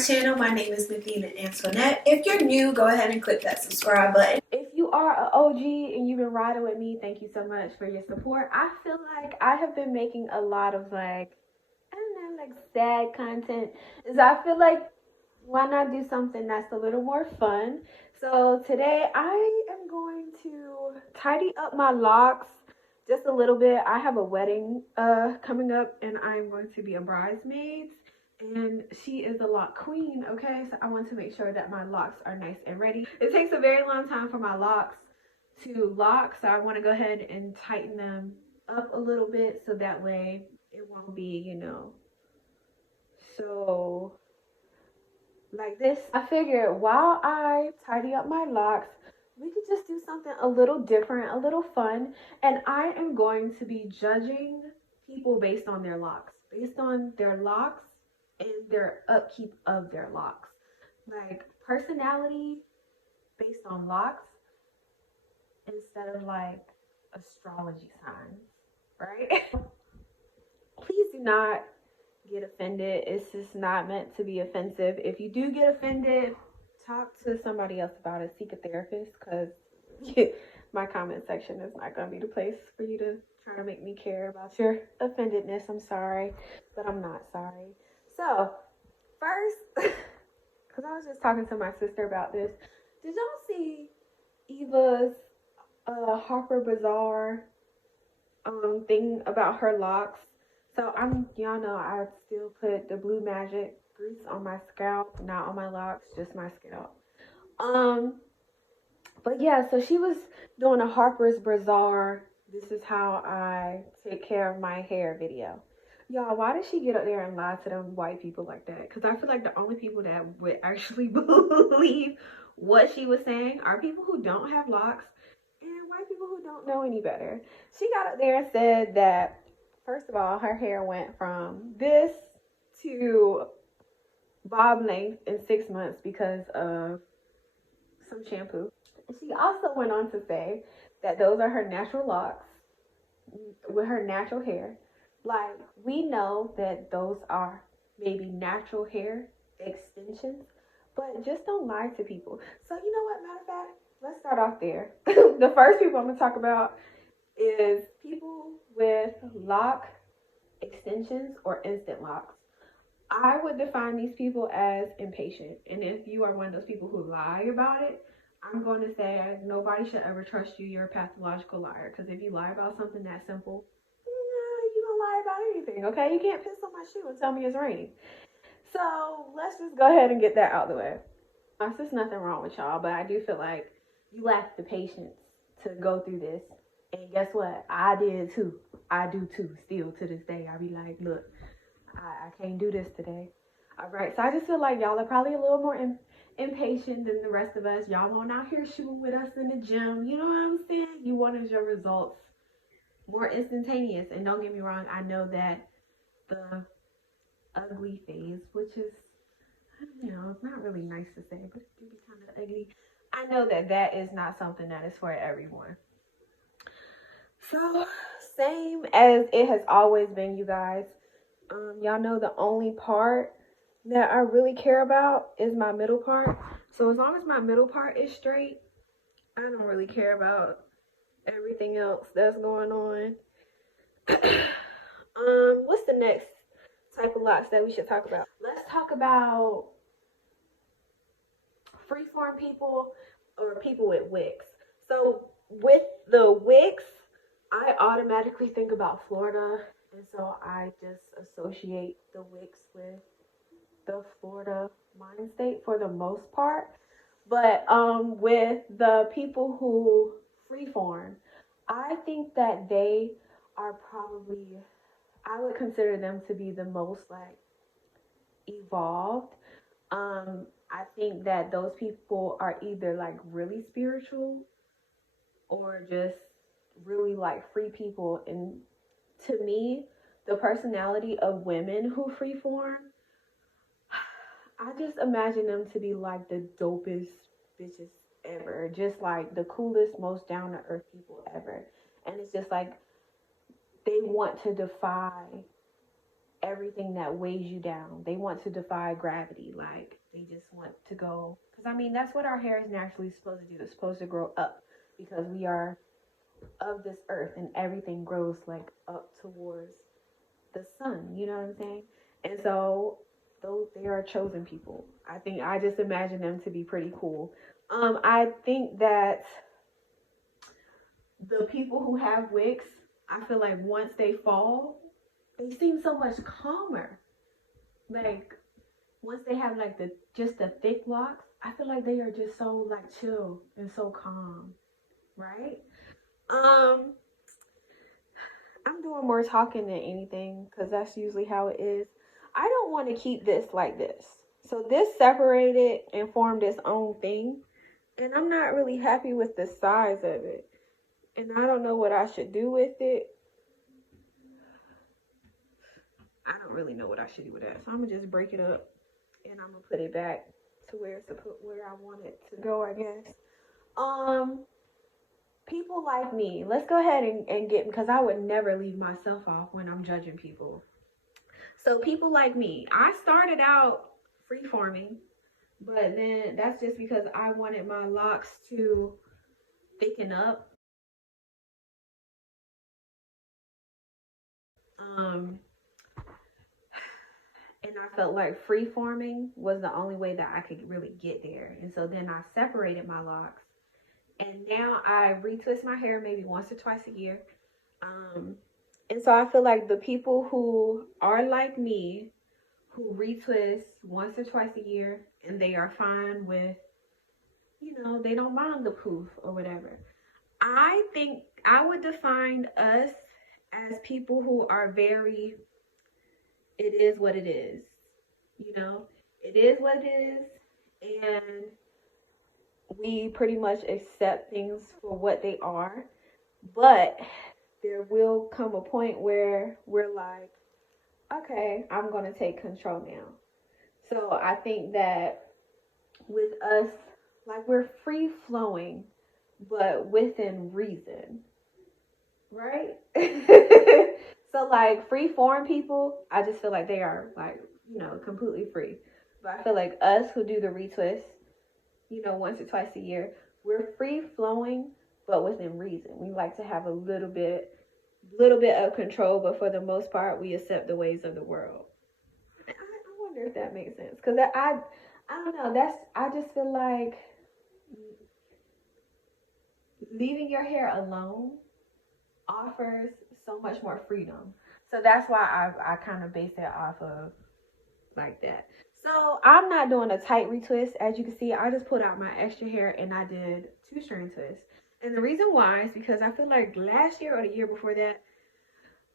channel. My name is Nikki Antoinette. If you're new, go ahead and click that subscribe button. If you are an OG and you've been riding with me, thank you so much for your support. I feel like I have been making a lot of like sad content. So I feel like why not do something that's a little more fun? So today I am going to tidy up my locks just a little bit. I have a wedding coming up and I'm going to be a bridesmaid. And she is a lock queen, okay? So I want to make sure that my locks are nice and ready. It takes a very long time for my locks to lock, so I want to go ahead and tighten them up a little bit so that way it won't be, you know, so like this. I figured while I tidy up my locks, we could just do something a little different, a little fun, and I am going to be judging people based on their locks, and their upkeep of their locks. Like personality based on locks instead of like astrology signs, right? Please do not get offended. It's just not meant to be offensive. If you do get offended, talk to somebody else about it. Seek a therapist, because my comment section is not going to be the place for you to try to make me care about your offendedness. I'm sorry, but I'm not sorry. So, first, because I was just talking to my sister about this, did y'all see Eva's Harper BAZAAR thing about her locks? So y'all know I still put the Blue Magic grease on my scalp, not on my locks, just my scalp. But yeah, so she was doing a Harper's BAZAAR, this is how I take care of my hair video. Y'all, why did she get up there and lie to them white people like that? Because I feel like the only people that would actually believe what she was saying are people who don't have locks and white people who don't know any better. She got up there and said that, first of all, her hair went from this to bob length in 6 months because of some shampoo. She also went on to say that those are her natural locks with her natural hair. Like, we know that those are maybe natural hair extensions, but just don't lie to people. So you know what, matter of fact, let's start off there. The first people I'm going to talk about is people with lock extensions or instant locks. I would define these people as impatient. And if you are one of those people who lie about it, I'm going to say nobody should ever trust you. You're a pathological liar. Because if you lie about something that simple, you don't lie about anything, okay? You can't piss on my shoe and tell me it's raining. So let's just go ahead and get that out of the way. There's nothing wrong with y'all, but I do feel like you lack the patience to go through this. And guess what? I did too. I do too. Still to this day, I be like, look, I can't do this today. All right. So I just feel like y'all are probably a little more impatient than the rest of us. Y'all won't out here shooting with us in the gym. You know what I'm saying? You wanted your results more instantaneous. And don't get me wrong, I know that the ugly phase, which is, you know, it's not really nice to say, but it can be kind of ugly. I know that that is not something that is for everyone. So, same as it has always been, you guys. Y'all know the only part that I really care about is my middle part. So as long as my middle part is straight, I don't really care about everything else that's going on. What's the next type of locks that we should talk about? Let's talk about freeform people or people with wicks. So with the wicks, I automatically think about Florida, and so I just associate the wicks with the Florida mind state for the most part. But with the people who freeform, I think that they are probably, I would consider them to be the most like evolved. I think that those people are either like really spiritual or just really like free people. And to me, the personality of women who freeform, I just imagine them to be like the dopest bitches ever, just like the coolest, most down to earth people ever. And it's just like they want to defy everything that weighs you down. They want to defy gravity. Like, they just want to go, because I mean, that's what our hair is naturally supposed to do. It's supposed to grow up because we are of this earth, and everything grows like up towards the sun. You know what I'm saying? And so those, they are chosen people. I just imagine them to be pretty cool. I think that the people who have wicks, I feel like once they fall, they seem so much calmer. Like, once they have like the thick locks, I feel like they are just so like chill and so calm, right? Um, I'm doing more talking than anything because that's usually how it is. I don't want to keep this like this. So this separated and formed its own thing, and I'm not really happy with the size of it. And I don't know what I should do with it. I don't really know what I should do with that. So I'm gonna just break it up and I'm gonna put it back to where it's where I want it to go, I guess. People like me, let's go ahead and get, because I would never leave myself off when I'm judging people. So people like me, I started out freeforming, but then that's just because I wanted my locks to thicken up. And I felt like freeforming was the only way that I could really get there. And so then I separated my locks. And now I retwist my hair maybe once or twice a year. And so I feel like the people who are like me, who retwist once or twice a year, and they are fine with, you know, they don't mind the poof or whatever. I think I would define us as people who are very, it is what it is. You know, it is what it is. And we pretty much accept things for what they are. But there will come a point where we're like, okay, I'm going to take control now. So I think that with us, like, we're free flowing, but within reason, right? So like free form people, I just feel like they are like, you know, completely free. But I feel like us who do the retwist, you know, once or twice a year, we're free flowing, but within reason. We like to have a little bit of control, but for the most part, we accept the ways of the world. I wonder if that makes sense, because I don't know. I just feel like leaving your hair alone offers so much more freedom. So that's why I kind of base it off of like that. So I'm not doing a tight retwist. As you can see, I just pulled out my extra hair and I did 2-strand twists. And the reason why is because I feel like last year or the year before that,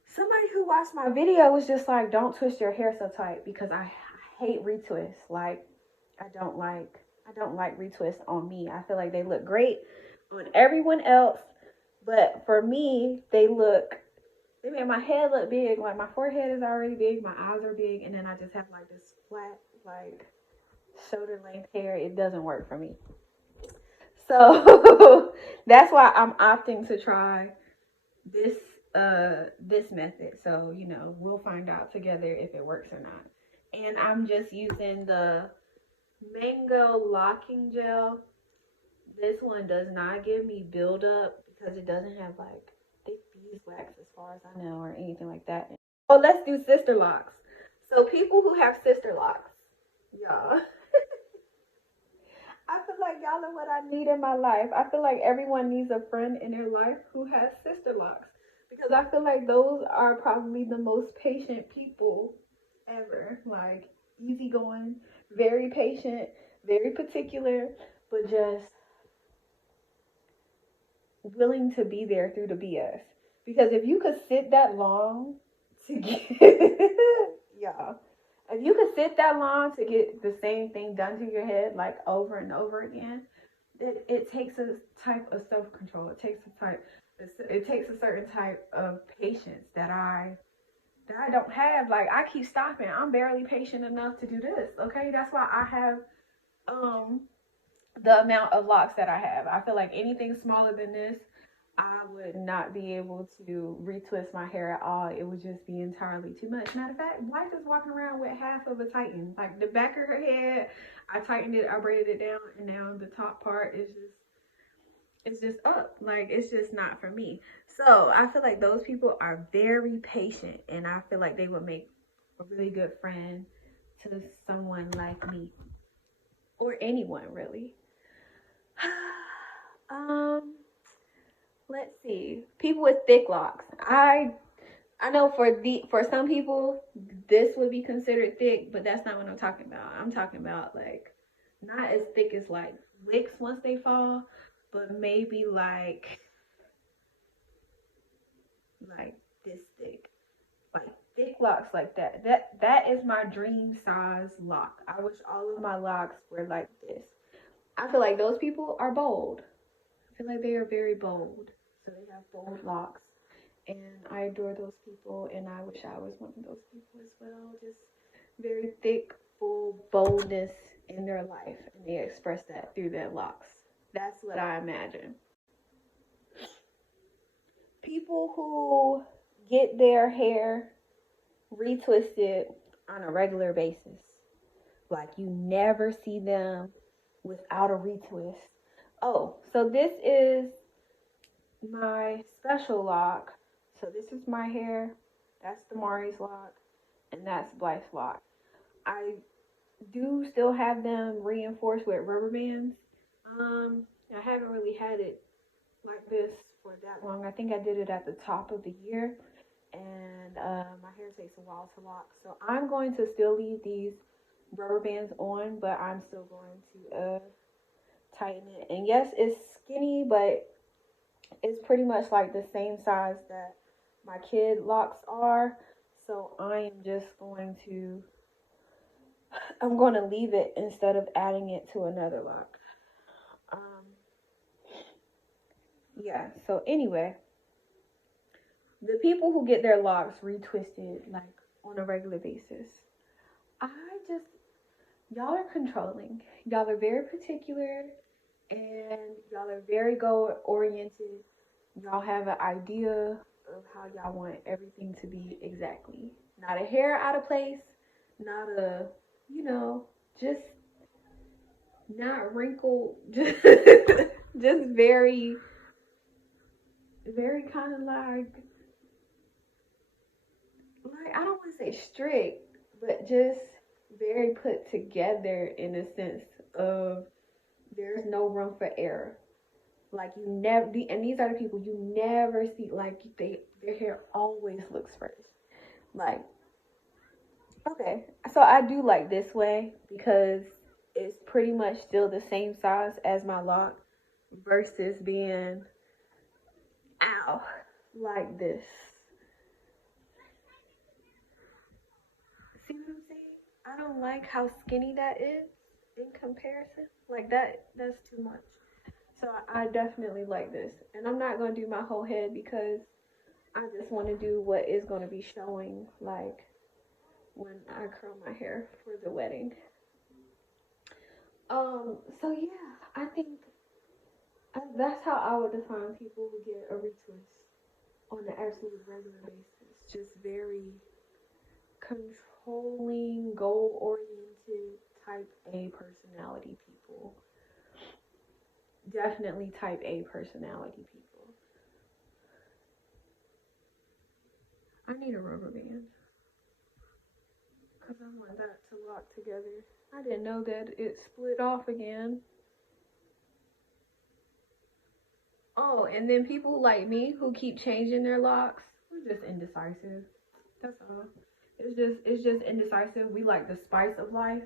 somebody who watched my video was just like, don't twist your hair so tight, because I hate retwists. Like, I don't like retwists on me. I feel like they look great on everyone else, but for me, they made my head look big. Like, my forehead is already big, my eyes are big, and then I just have like this flat, like, shoulder length hair. It doesn't work for me. So that's why I'm opting to try this method. So, you know, we'll find out together if it works or not. And I'm just using the mango locking gel. This one does not give me buildup because it doesn't have like thick beeswax as far as I know, or anything like that. Oh, let's do sister locks. So people who have sister locks, y'all, I feel like y'all are what I need in my life. I feel like everyone needs a friend in their life who has sister locks, because I feel like those are probably the most patient people ever. Like, easygoing, very patient, very particular, but just willing to be there through the BS. Because if you could sit that long to get y'all, if you could sit that long to get the same thing done to your head, like, over and over again, it takes a type of self-control. It takes a certain type of patience that I don't have. Like, I keep stopping. I'm barely patient enough to do this. Okay, that's why I have the amount of locks that I have. I feel like anything smaller than this, I would not be able to retwist my hair at all. It would just be entirely too much. Matter of fact, Blythe is walking around with half of a tighten. Like the back of her head, I tightened it, I braided it down, and now the top part is just, it's just up. Like, it's just not for me. So I feel like those people are very patient, and I feel like they would make a really good friend to someone like me, or anyone really. Let's see. People with thick locks. I know for some people this would be considered thick, but that's not what I'm talking about. I'm talking about like not as thick as like wicks once they fall, but maybe like this thick. Like thick locks like that. That is my dream size lock. I wish all of my locks were like this. I feel like those people are bold. I feel like they are very bold. So they have bold locks. And I adore those people, and I wish I was one of those people as well. Just very thick, full boldness in their life, and they express that through their locks. That's what I imagine. People who get their hair retwisted on a regular basis. Like you never see them without a retwist. Oh, so this is my Special Loc. So this is my hair. That's Damari's lock. And that's Blythe's lock. I do still have them reinforced with rubber bands. I haven't really had it like this for that long. I think I did it at the top of the year. And my hair takes a while to lock. So I'm going to still leave these rubber bands on, but I'm still going to tighten it. And yes, it's skinny, but it's pretty much like the same size that my kid locks are. So I am just going to, I'm going to leave it instead of adding it to another lock. Yeah, so anyway, the people who get their locks retwisted like on a regular basis, y'all are controlling. Y'all are very particular, and y'all are very goal oriented. Y'all have an idea of how y'all want everything to be exactly. Not a hair out of place, not a, just not wrinkled, just very, very kind of like I don't want to say strict, but just very put together in a sense of there's no room for error. Like you never, and these are the people you never see. Like their hair always looks fresh. Like, okay, so I do like this way because it's pretty much still the same size as my lock versus being, ow, like this. See what I'm saying? I don't like how skinny that is in comparison. Like that's too much. So I definitely like this. And I'm not going to do my whole head because I just want to do what is going to be showing like when I curl my hair for the wedding. So yeah, I think that's how I would define people who get a retwist on an absolute regular basis. Just very controlling, goal-oriented, type A personality people. Definitely type A personality people. I need a rubber band because I want that to lock together. I didn't know that it split off again. Oh, and then people like me who keep changing their locks, we're just indecisive. That's all. It's just indecisive. We like the spice of life,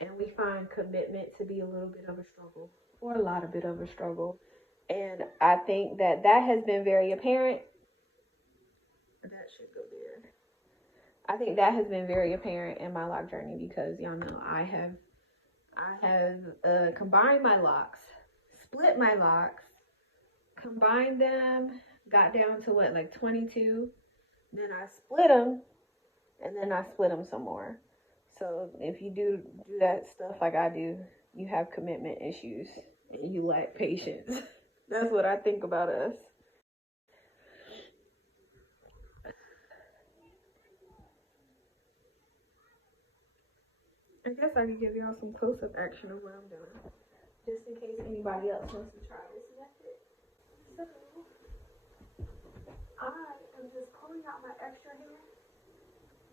and we find commitment to be a little bit of a struggle, or a lot of bit of a struggle. And I think that has been very apparent. That should go there. I think that has been very apparent in my lock journey because y'all know I have combined my locks, split my locks, combined them, got down to what, like 22. Then I split them, and then I split them some more. So if you do that stuff like I do, you have commitment issues and you lack patience. That's what I think about us. I guess I can give y'all some close-up action of what I'm doing, just in case anybody else wants to try this method. So, I am just pulling out my extra hair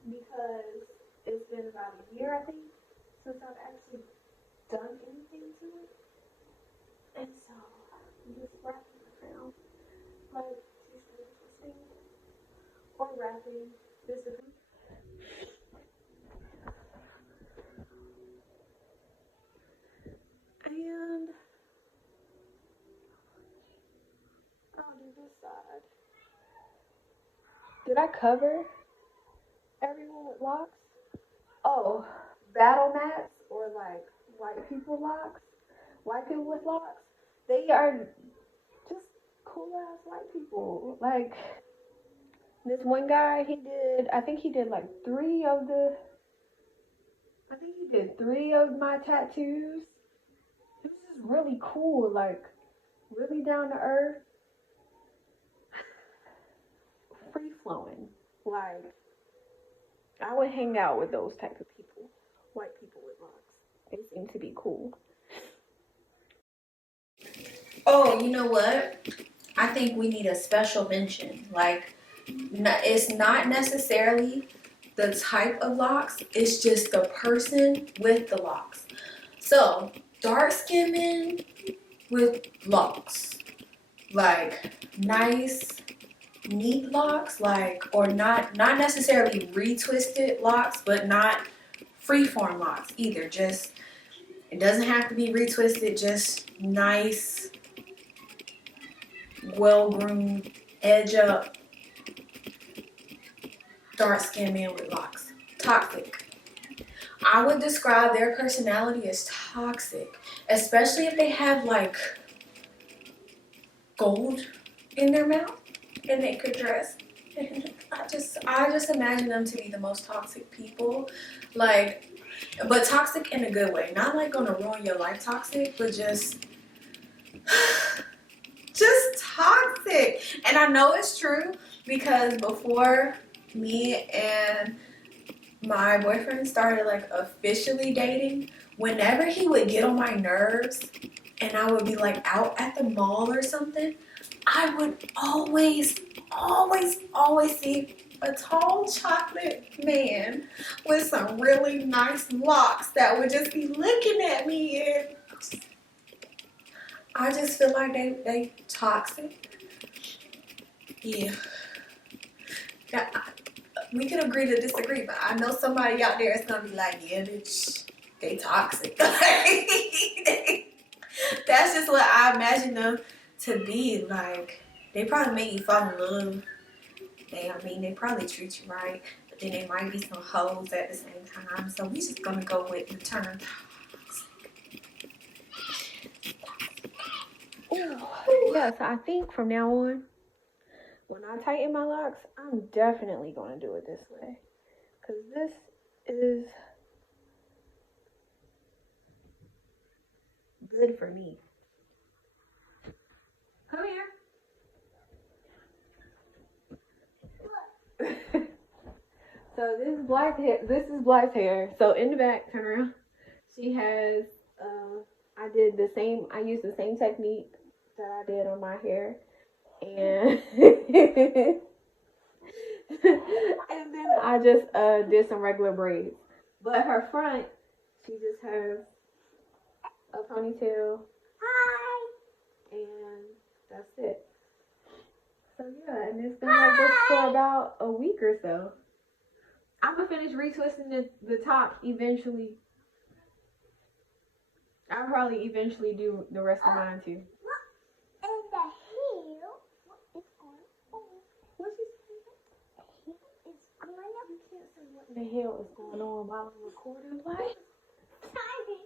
because it's been about a year, I think, since I've actually done anything to it. And so, I'm just wrapping it around, like two-strand twisting, or wrapping, basically. And I'll do this side. Did I cover everyone with locks? Oh, battle mats or like white people locks, white people with locks. They are just cool ass white people. Like this one guy, I think he did three of my tattoos. It was just really cool, like really down to earth, free flowing. Like I would hang out with those type of people, white people with locks. They seem to be cool. Oh, you know what? I think we need a special mention. Like, it's not necessarily the type of locks, it's just the person with the locks. So, dark skin men with locks, like nice, neat locks, or not necessarily retwisted locks, but not freeform locks either. Just, it doesn't have to be retwisted, just nice, well-groomed, edge up, dark-skinned men with locks. Toxic. I would describe their personality as toxic, especially if they have gold in their mouth and they could dress. I just imagine them to be the most toxic people, but toxic in a good way. Not gonna ruin your life toxic, but just toxic. And I know it's true because before me and my boyfriend started officially dating, whenever he would get on my nerves and I would be out at the mall or something, I would always see a tall chocolate man with some really nice locks that would just be looking at me, and I just feel like they toxic. Yeah. We can agree to disagree, but I know somebody out there is gonna be like, yeah, bitch, they toxic. That's just what I imagine them to be. Like, they probably make you fall in love. They probably treat you right, but then they might be some hoes at the same time. So we just gonna go with the term toxic. Yeah, so I think from now on, when I tighten my locks, I'm definitely going to do it this way. Because this is good for me. Come here. So this is Blythe's hair. So in the back, turn around. She has, I used the same technique that I did on my hair. And and then I just did some regular braids. But her front, she just has a ponytail. Hi. And that's it. So yeah, and it's been like this for about a week or so. I'm gonna finish retwisting the top eventually. I'll probably eventually do the rest of mine too. And the hair, what is going on? What you say? The hair is going on. You can't say what the hell is going on while I'm recording. What? Tiny.